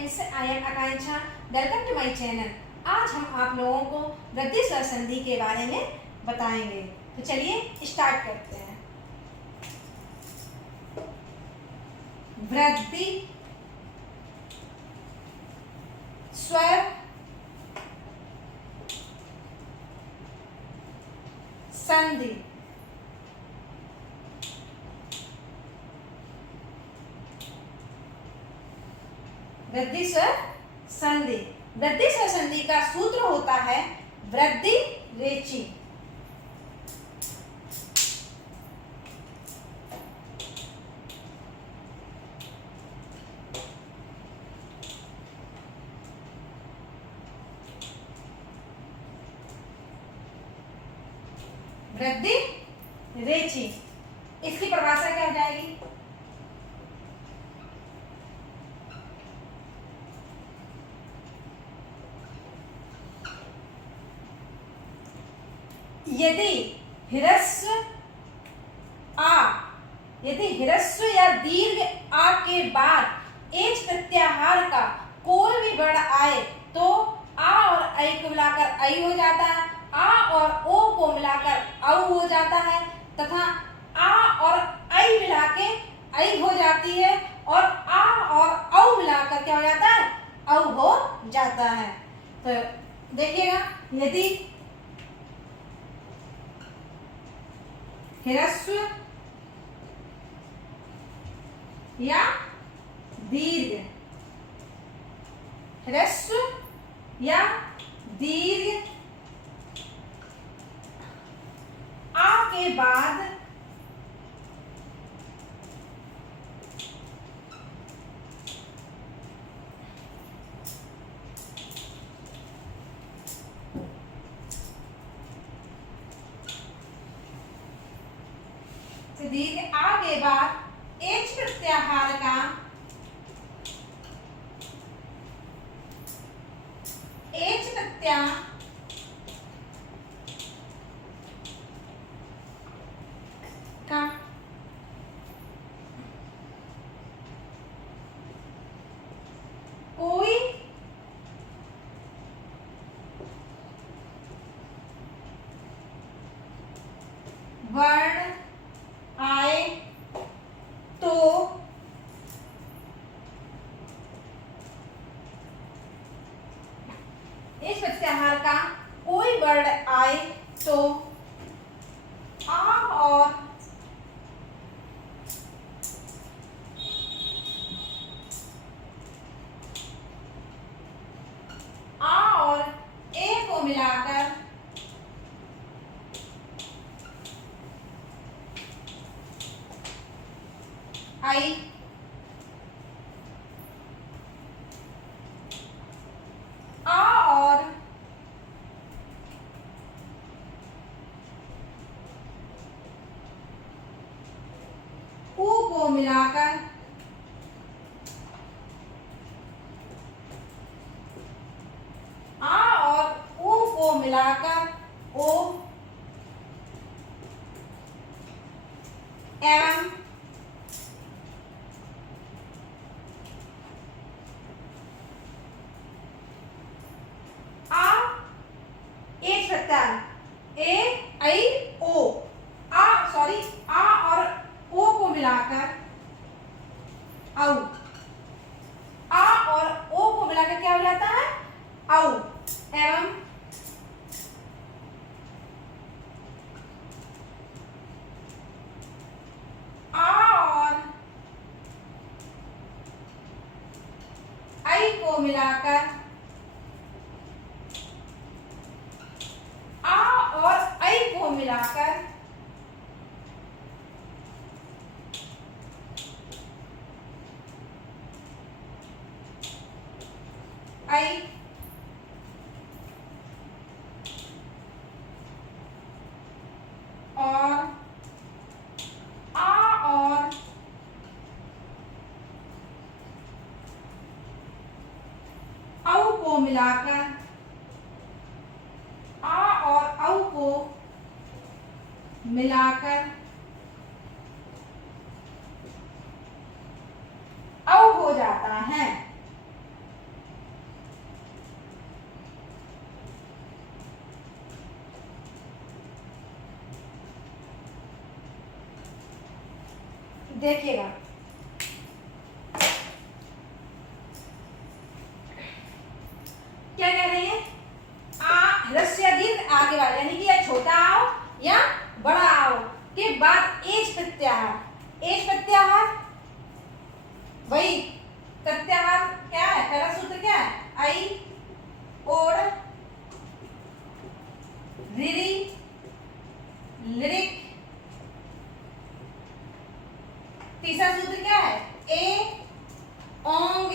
Friends, I am Akanksha. Welcome to my channel. आज हम आप लोगों को वृद्धि स्वर संधि के बारे में बताएंगे। तो चलिए स्टार्ट करते हैं। वृद्धि स्वर संधि। वृद्धि स्वर संधि। वृद्धि स्वर संधि का सूत्र होता है वृद्धि रेची। वृद्धि रेची, इसकी परिभाषा क्या हो जाएगी? यदि ह्रस्व या दीर्घ आ के बाद एच प्रत्याहार का कोई भी वर्ण आए तो आ और ऐ को मिलाकर ऐ हो जाता है, आ और ओ को मिलाकर औ हो जाता है, तथा आ और ऐ मिला के ऐ हो जाती है, और आ और औ मिलाकर क्या हो जाता है? औ हो जाता है। तो देखिएगा, यदि ह्रस्व या दीर्घ, ह्रस्व या दीर्घ आ के बाद दीर्घ आ के बाद एच प्रत्याहार का कोई वर्ण आए तो इस प्रत्याहार का कोई वर्ण आए तो आ और ए को मिलाकर आई आ और ऊ को मिलाकर आ और ऊ को मिलाकर ओ एवं ए आई ओ आ और ओ को मिलाकर औ, आ और ओ को मिलाकर क्या हो जाता है? औ एवं आ और ऐ को मिलाकर आई और आ और औ को मिलाकर आ और औ को मिलाकर औ हो जाता है। देखिएगा, क्या कह रहे हैं, ह्रस्व दीर्घ आ के बाद, यानी कि या छोटा आओ या बड़ा आओ के बाद एच प्रत्याहार। एच प्रत्याहार वही प्रत्याहार क्या है, पहला सूत्र क्या है, आई ओड रिरी लिरिक। तीसरा सूत्र क्या है, ए ओंग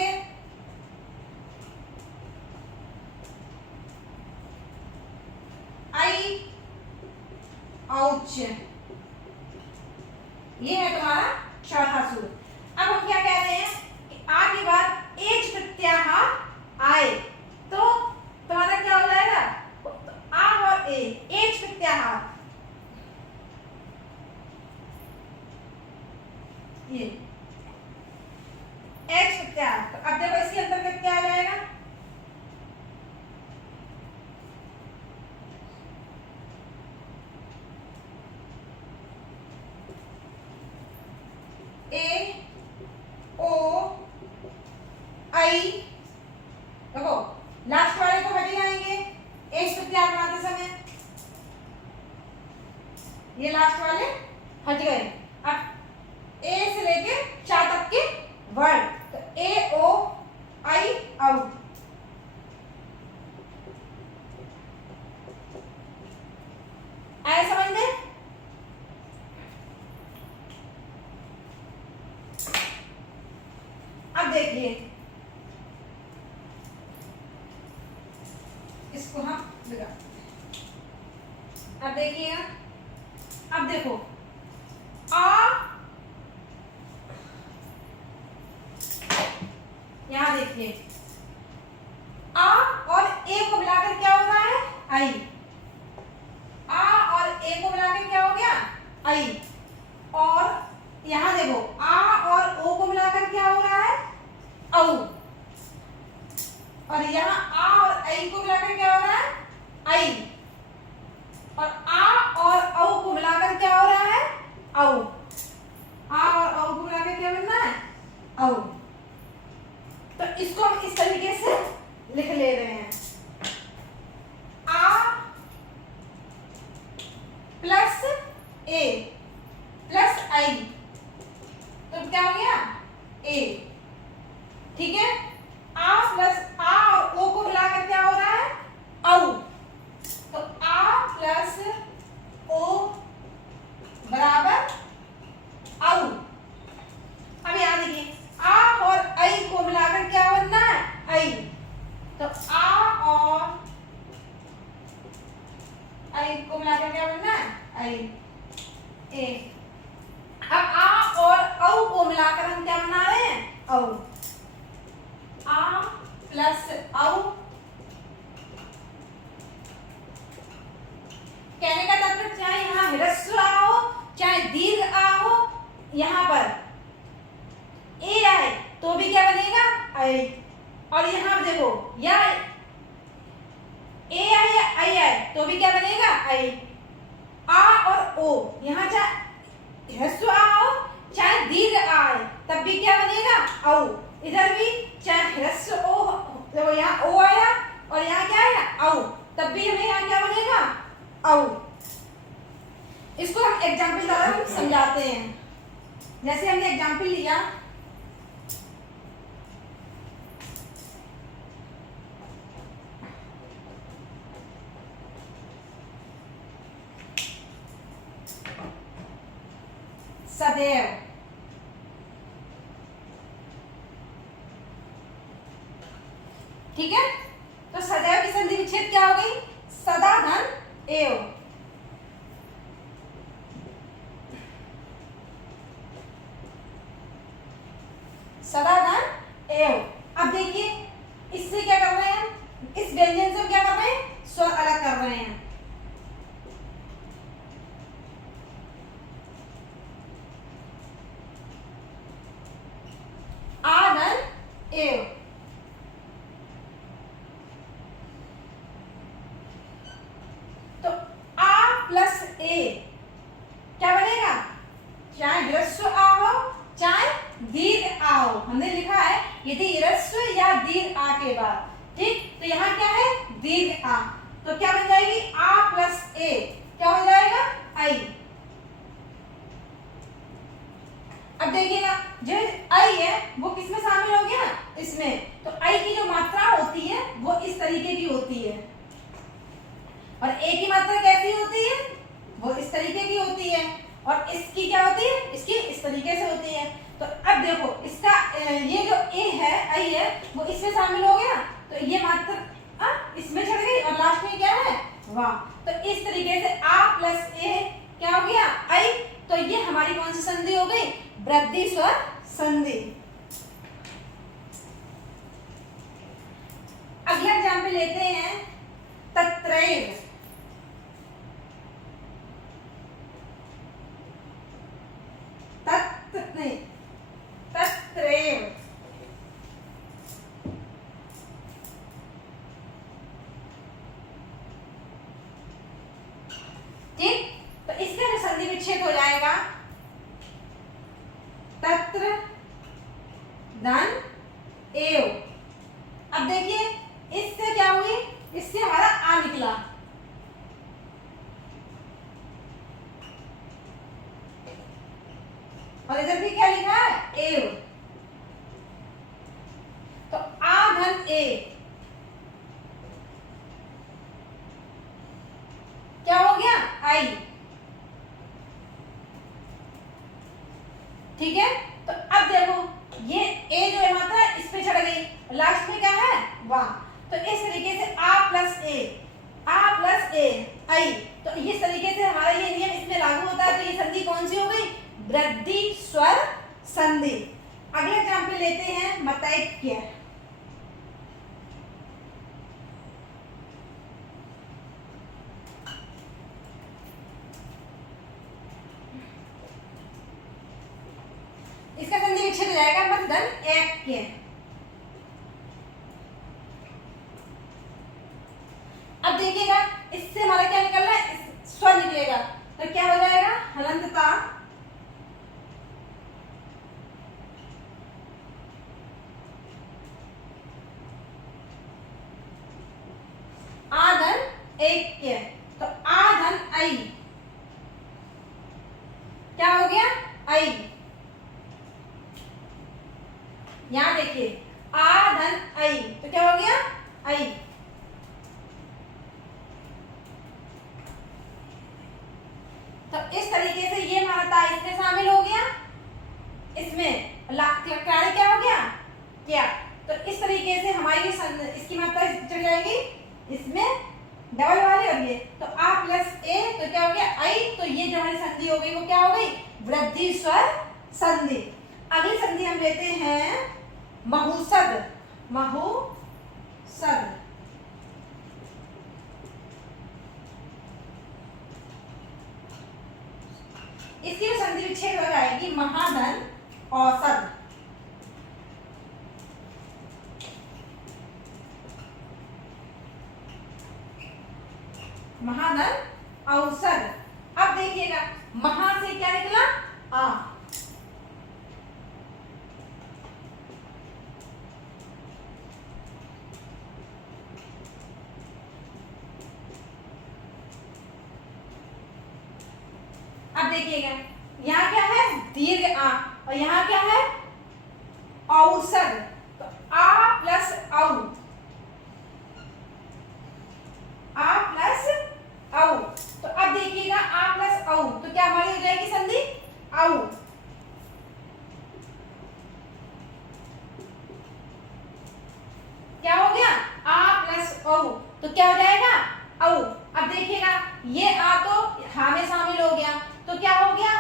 आई औच। ये है तुम्हारा चौथा सूत्र। अब हम क्या कह रहे हैं कि आ के बाद एच प्रत्याहार आए तो तुम्हारा क्या हो जाएगा, आ और ए, एच प्रत्याहार, ये एच प्रत्याहार। तो अब देखो इसके अंतर्गत क्या आ जाएगा, ए ओ आई, देखो लास्ट वाले को हट जाएंगे एच प्रत्याहार बनाते समय, ये लास्ट वाले हट गए। अब ए से लेके चार तक के वर्ड, तो ए ओ आई आउट। आए समझ में? अब देखिए इसको हम लगा, अब देखिएगा, अब देखो आ, यहां देखिए आ और ए को मिलाकर क्या हो रहा है, आई। आ और ए को मिलाकर क्या हो गया, आई। और यहां देखो आ और ओ को मिलाकर क्या हो रहा है, औ। और यहाँ आ और आई को मिलाकर क्या हो रहा है, आई। और आ और औ को मिलाकर क्या हो रहा है, औ। आ और औ को मिलाकर क्या बनना है, औ। तो इसको हम इस तरीके से लिख ले रहे हैं, आ प्लस ए प्लस आई, तो क्या हो गया, ए। ठीक है, आ प्लस आ और ओ को मिलाकर क्या हो रहा है, औ। तो आ प्लस ओ बराबर औ। अब यहां देखिए आ और आई को मिलाकर क्या बनना है, आई। तो आ और आई को मिलाकर क्या बनना है, आई ए। अब आ और औ को मिलाकर हम क्या बना रहे हैं, औ। आ प्लस औ, कहने का तात्पर्य चाहे यहाँ ह्रस्व आ हो चाहे दीर्घ आ हो, यहाँ पर ए आए तो भी क्या बनेगा, आई। और यहाँ देखो या ए आए या आई आए तो भी क्या बनेगा, आई। आ और ओ, यहाँ चाहे ह्रस्व आ हो चाहे दीर्घ आए तब भी क्या बनेगा, औ। इधर भी चाहे ह्रस्व ओ, देखो यहाँ ओ आया और यहाँ क्या आया, औ, तब भी हमें यहाँ क्या बनेगा, औ। इसको हम एग्जाम्पल द्वारा हम समझाते हैं। जैसे हमने एग्जाम्पल लिया, सदैव, ठीक है। तो सदैव की संधि विच्छेद क्या हो गई, सदा धन एव। सदा धन एव। अब देखिए इससे क्या कर रहे हैं, इस व्यंजन से क्या कर रहे हैं, स्वर अलग कर रहे हैं। आ धन एव, तो आ प्लस ए क्या बनेगा, चाहे ह्रस्व आ हो दीर्घ आ के बाद। ठीक, तो यहाँ क्या है दीर्घ आ, तो क्या बन जाएगी आ प्लस ए, क्या हो जाएगा आई। अब देखिएगा जो आई है वो किसमें शामिल हो गया इसमें, तो आई की जो मात्रा होती है वो इस तरीके की होती है और ए की मात्रा कैसी होती है वो इस तरीके की होती है और इसकी क्या होती है इसकी इस तरीके से होती है। तो अब देखो इसका ये जो ए है आई है वो इसमें शामिल हो गया, तो ये मात्रा इसमें चढ़ गई और लास्ट में क्या है वाह। तो इस तरीके से आ प्लस ए क्या हो गया आई, तो ये हमारी कौन सी संधि हो गई वृद्धि स्वर संधि। अगला एग्जाम्पल लेते हैं तत्रैव। तत्रैव ठीक, तो इसका जो संधि विच्छेद हो जाएगा तत्र धन एव। अब देखिए इससे क्या हुई, इससे हमारा आ निकला, और इधर भी क्या लिखा है एव, तो आ धन ए क्या हो गया आई। ठीक है, तो अब देखो ये ए जो है मात्रा इस पे चढ़ गई, लास्ट में क्या है वाह। तो इस तरीके से आ प्लस ए आई, तो इस तरीके से हमारा ये नियम इसमें लागू होता है। तो ये संधि कौन सी हो गई वृद्धि स्वर संधि। अगले एग्जाम्पल लेते हैं मतैक्य। इसका संधि विच्छेद हो जाएगा मत धन ऐक्य। अब देखिएगा इससे हमारा क्या निकल रहा है स्वर निकलेगा, तो क्या हो जाएगा हलंतता आधन ऐक्य, तो आधन आई क्या हो गया आई। यहां देखिए आ धन आई, तो क्या हो गया आई। तो इस तरीके से ये हमारा इसमें शामिल हो गया, इसमें क्या हो गया क्या। तो इस तरीके से हमारी इसकी मात्रा चढ़ जाएगी इसमें डबल वाले और ये, तो आ प्लस ए तो क्या हो गया आई। तो ये जो हमारी संधि हो गई वो क्या हो गई वृद्धि स्वर संधि। अगली संधि हम लेते हैं महूसद। इसकी जो संधि विच्छेद हो जाएगी महाधन औसत। महाधन औसत। अब देखिएगा महा से क्या निकला आ, अब देखिएगा यहाँ क्या है दीर्घ आ और यहाँ क्या है औसत, तो आ प्लस औ, आ प्लस औ। तो अब देखिएगा आ प्लस औ तो क्या हमारी हो जाएगी संधि औ। क्या हो गया आ प्लस औ, तो क्या हो जाएगा औ। अब देखिएगा ये आ तो हा में शामिल हो गया, तो क्या हो गया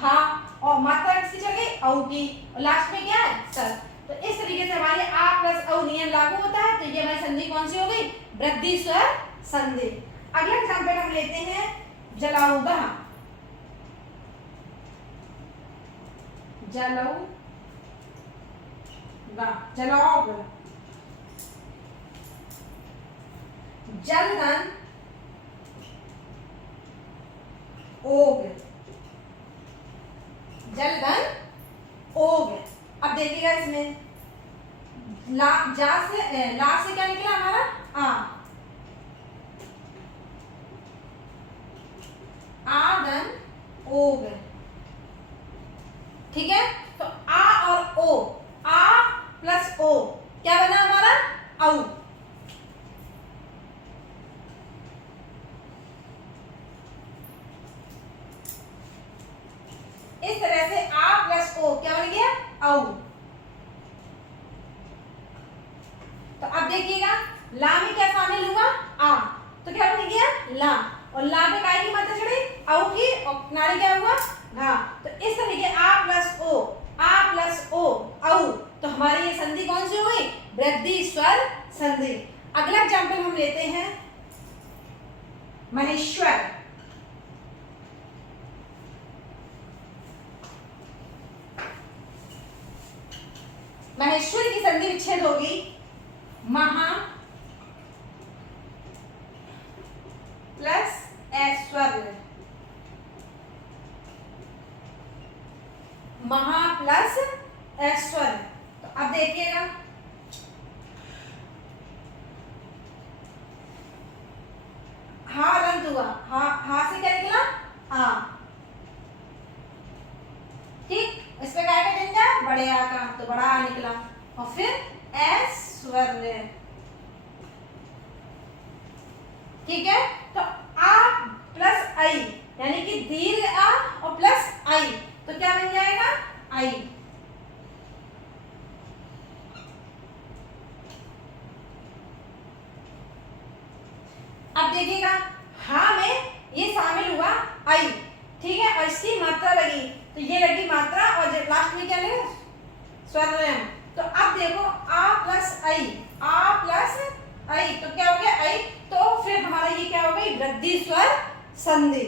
हा और मात्रा किसकी चल गई औ की, और लास्ट में क्या है सर। तो इस तरीके से हमारे आ प्लस औ नियम लागू होता है। तो ये हमारी संधि कौन सी हो गई वृद्धि स्वर संधि। अगला एग्जाम्पल हम लेते हैं जलौगा। जलौग जलधन ओग, जलधन ओग। अब देखिएगा इसमें ला जा से ला से क्या निकला हमारा आदन ओग। ठीक है, तो आ और ओ, आ प्लस ओ क्या बना हमारा औ। इस तरह से आ प्लस ओ क्या बन गया औ। तो अब देखिएगा ला में क्या शामिल हुआ आ, तो क्या बन गया ला, और ला पे काय की मात्रा चढ़ी औ की, और किनारे क्या हुआ घा। तो इस तरीके आ प्लस ओ, आ प्लस ओ औ, तो हमारी ये संधि कौन सी हो गई वृद्धि स्वर संधि। अगला एग्जाम्पल हम लेते हैं महेश्वर। महेश्वर की संधि विच्छेद होगी महा प्लस ऐश्वर्य, महा प्लस ऐश्वर्य। तो अब देखिएगा हा रंत हुआ, हा से क्या निकला आ। ठीक, इस पे काय का चिन्ह है बड़े आ का, तो बड़ा आ निकला, और फिर ऐश्वर्य। ठीक है, तो आ प्लस आई यानी कि दीर्घ आ और प्लस आई, तो क्या बन जाएगा आई। अब देखिएगा हा में ये शामिल हुआ आई, ठीक है, और इसकी मात्रा लगी, तो ये लगी मात्रा, और लास्ट में क्या लगा स्वरम। तो अब देखो आ प्लस आई, आ प्लस आई, तो क्या हो गया आई, तो फिर हमारा ये क्या हो गई वृद्धि स्वर संधि।